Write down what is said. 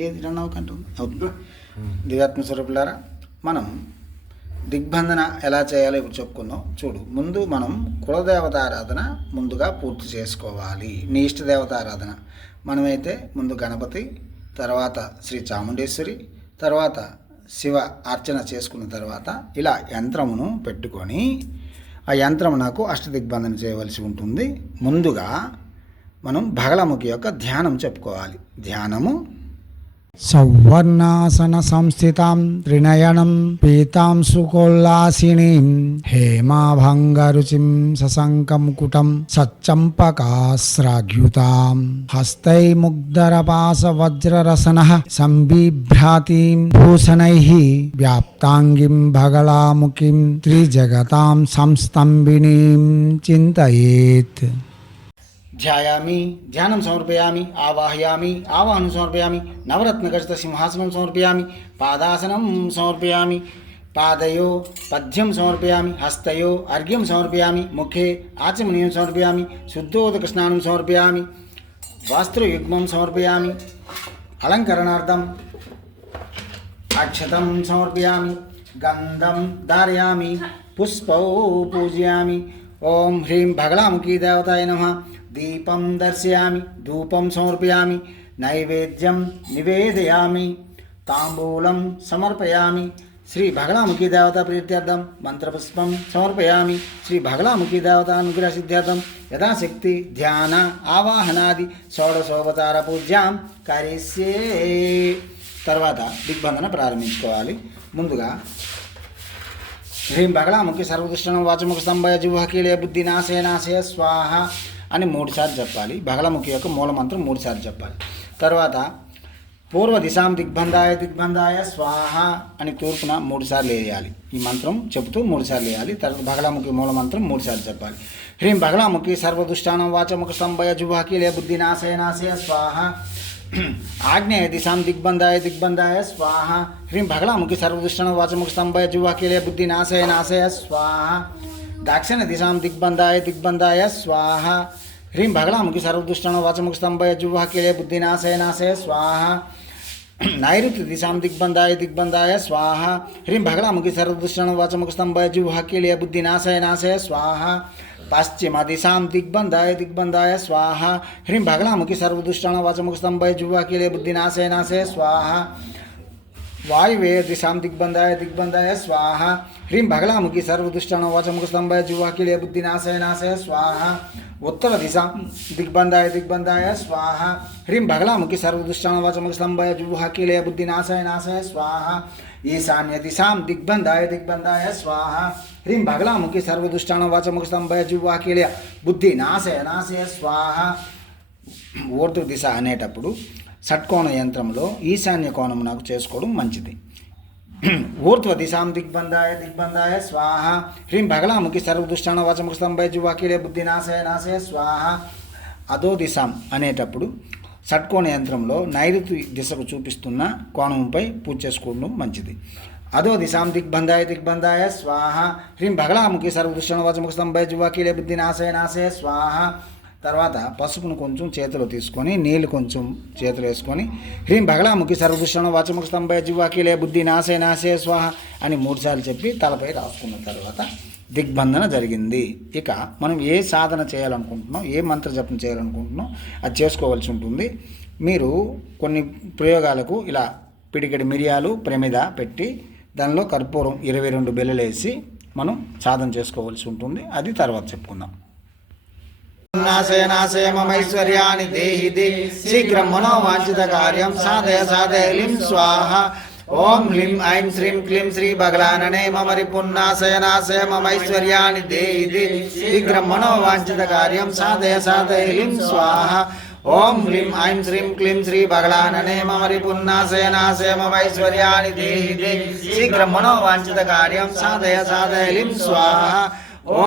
ఏది రన్ అవ్వకంటుంది అవుతుంది దివ్యాత్మ స్వరూపులారా మనం దిగ్బంధన ఎలా చేయాలో ఇప్పుడు చెప్పుకుందాం. చూడు ముందు మనం కులదేవత ఆరాధన ముందుగా పూర్తి చేసుకోవాలి. నీ ఇష్ట దేవత ఆరాధన మనమైతే ముందు గణపతి తర్వాత శ్రీ చాముండేశ్వరి తర్వాత శివ అర్చన చేసుకున్న తర్వాత ఇలా యంత్రమును పెట్టుకొని ఆ యంత్రం నాకు అష్టదిగ్బంధన చేయవలసి ఉంటుంది. ముందుగా మనం భగలముఖి యొక్క ధ్యానం చెప్పుకోవాలి. ధ్యానము సౌవర్ణాసన సంస్థితాం త్రినయనం పీతాం సుకోల్లాసినీం హేమాభంగరుచిం సశంకముకుటం సచ్చంపకాశ్రాగ్యుతాం హస్తై ముగ్ధరపాస వజ్రరసన సంబిభ్రాతీం భూషణై వ్యాప్తాంగిం భగళాముఖిం త్రిజగతాం సంస్తంభినీం చింతయేత్ ध्यायामी ध्यानम समर्पयामी, आवाहयामी, आवाहन समर्पयामी नवरत्न गजत सिंहासन समर्पयामी, पादासनं समर्पयामी, पादयो पद्यम समर्पयामी, हस्तयो अर्घ्यम समर्पयामी, मुखे आचमनीयं समर्पयामि, शुद्धोदकस्नानं समर्पयामि वास्त्रयुग्मं समर्पयामी अलंकनाथ अक्षत समर्पयामि गंधम धारयामि, पुष्पौ पूजयामी ओम ह्रीं भगलामुखी देवताय नमः దీపం దర్శయామి ధూపం సమర్పయామి నైవేద్యం నివేదయామి తాంబూలం సమర్పయామి శ్రీ భగలాముఖి దేవత ప్రీత్యర్థం మంత్రపుష్పం సమర్పయామి శ్రీ భగలాముఖి దేవత అనుగ్రహ సిద్ధ్యర్థం యథాశక్తి ధ్యాన ఆవాహనాది షోడశోపచార పూజ్యాం కరిసే తర్వాత దిగ్బంధన ప్రారంభించుకోవాలి. ముందుగా శ్రీ బగళాముఖి సర్వదృష్టం వాచముఖ స్తంభయ జుహకీలే బుద్ధి నాశయ నాశయ స్వాహ. అని మూడుసార్లు చెప్పాలి. బగలముఖి యొక్క మూలమంత్రం మూడుసార్లు చెప్పాలి. తర్వాత పూర్వ దిశాం దిగ్బంధాయ దిగ్బంధాయ స్వాహ అని తూర్పున మూడుసార్లు వేయాలి. ఈ మంత్రం చెబుతూ మూడుసార్లు వేయాలి. తర్వాత బగళాముఖి మూలమంత్రం మూడుసార్లు చెప్పాలి. హ్రీం బగలాముఖి సర్వదుష్టానం వాచముఖ సంభయ జువాకీలే బుద్ధి నాశయ నాశయ స్వాహ. ఆగ్నేయ దిశాం దిగ్బంధాయ దిగ్బంధాయ స్వాహ. హ్రీం బగలాముఖి సర్వదుష్టానం వాచముఖ స్తంభయ జువాకీలే బుద్ధి నాశయ నాశయ స్వాహ. దక్షిణ దిశాం దిగ్బంధాయ దిగ్బంధాయ స్వాహ హ్రీం భగళాముఖి సర్వదుష్టన వాచముఖ స్తంభయ జువాకీలే బుద్ధి నాశయ నాశయ స్వాహ నైరుతి దిశాం దిగ్బంధాయ దిగ్బంధాయ స్వాహ హ్రీం భగళాముఖి సర్వదుష్టన వాచముఖ స్తంభయ జువాకీలే బుద్ధి నాశయ నాశయ స్వాహ పశ్చిమ దిశాం దిగ్బంధాయ దిగ్బంధాయ స్వాహ హ్రీం భగళాముఖి సర్వదుష్టాన వాచముఖ స్తంభయ జువాకీలే బుద్ధి నాశయ నాశయ స్వాహ వాయువే దిశాం దిగ్బంధాయ దిగ్బంధాయ స్వాహ హ్రీం భగళాముఖి సర్వదుష్టాన వాచముఖ స్తంభయ జువాకీలే బుద్ధి నాశయ నాశయ స్వాహ ఉత్తర దిశాం దిగ్బంధాయ దిగ్బంధాయ స్వాహ హ్రీం భగళాముఖి సర్వదుష్టాన వాచముఖ స్తంభయ జువాకీలే బుద్ధి నాశయ నాశయ స్వాహ ఈశాన్య దిశాం దిగ్బంధాయ దిగ్బంధాయ స్వాహ హ్రీం భగళాముఖి సర్వదుష్టాన వాచముఖ స్తంభయ జువాకీలే బుద్ధి నాశయ నాశయ స్వాహ ఊర్ధ దిశ అనేటప్పుడు షట్కోణ యంత్రంలో ఈశాన్య కోణము నాకు చేసుకోవడం మంచిది. ఊర్ధ్వ దిశాం దిగ్బంధాయ దిగ్బంధాయ స్వాహ. హ్రీం భగలాముఖి సర్వదుష్టాన వచముఖ స్తంభయ జువాకీలే బుద్ధి నాశయ నాశయ స్వాహ. అదో దిశాం అనేటప్పుడు షట్కోణ యంత్రంలో నైరుతి దిశకు చూపిస్తున్న కోణంపై పూజ చేసుకోవడం మంచిది. అదో దిశాం దిగ్బంధాయ దిగ్బంధాయ స్వాహ. హ్రీం భగలాముఖి సర్వదుష్టాన వచముఖ స్తంభయ జువాకీలే బుద్ధి నాశయ నాశయ స్వాహ. తర్వాత పసుపును కొంచెం చేతిలో తీసుకొని నీళ్ళు కొంచెం చేతిలో వేసుకొని హ్రీం భగళాముఖి సర్వదృష్టణ వాచముఖ స్తంభ జీవాకిలే బుద్ధి నాశే నాశే స్వాహ అని మూడుసార్లు చెప్పి తలపై రాసుకున్న తర్వాత దిగ్బంధన జరిగింది. ఇక మనం ఏ సాధన చేయాలనుకుంటున్నాం ఏ మంత్ర జపం చేయాలనుకుంటున్నాం అది చేసుకోవాల్సి ఉంటుంది. మీరు కొన్ని ప్రయోగాలకు ఇలా పిడికిడి మిరియాలు ప్రమిద పెట్టి దానిలో కర్పూరం ఇరవై రెండు బెల్లలేసి మనం సాధన చేసుకోవాల్సి ఉంటుంది. అది తర్వాత చెప్పుకుందాం. నాశయ నాశయ మమైశ్వర్యాన్ని దేహి దే శీఘ్రం మనోవాంఛిత కార్యం. సాధయ సాధయ లిం స్వాహ. ఓం హ్లీం ఐం శ్రీం క్లీం శ్రీ బగలాననే మమ రిపున్నాశయ నాశయ మమైశ్వర్యాన్ని దేహి దే శీఘ్రం మనోవాంఛిత కార్యం. సాధయ సాధయ లిం స్వాహ. ఓం హ్లీం ఐం శ్రీం క్లీం శ్రీ బగళాననే మమ రిపున్నాశయ నాశయ మమైశ్వర్యాన్ని దేహి దే శీఘ్రం మనోవాంఛిత కార్యం. సాధయ సాధయ లిం స్వాహ.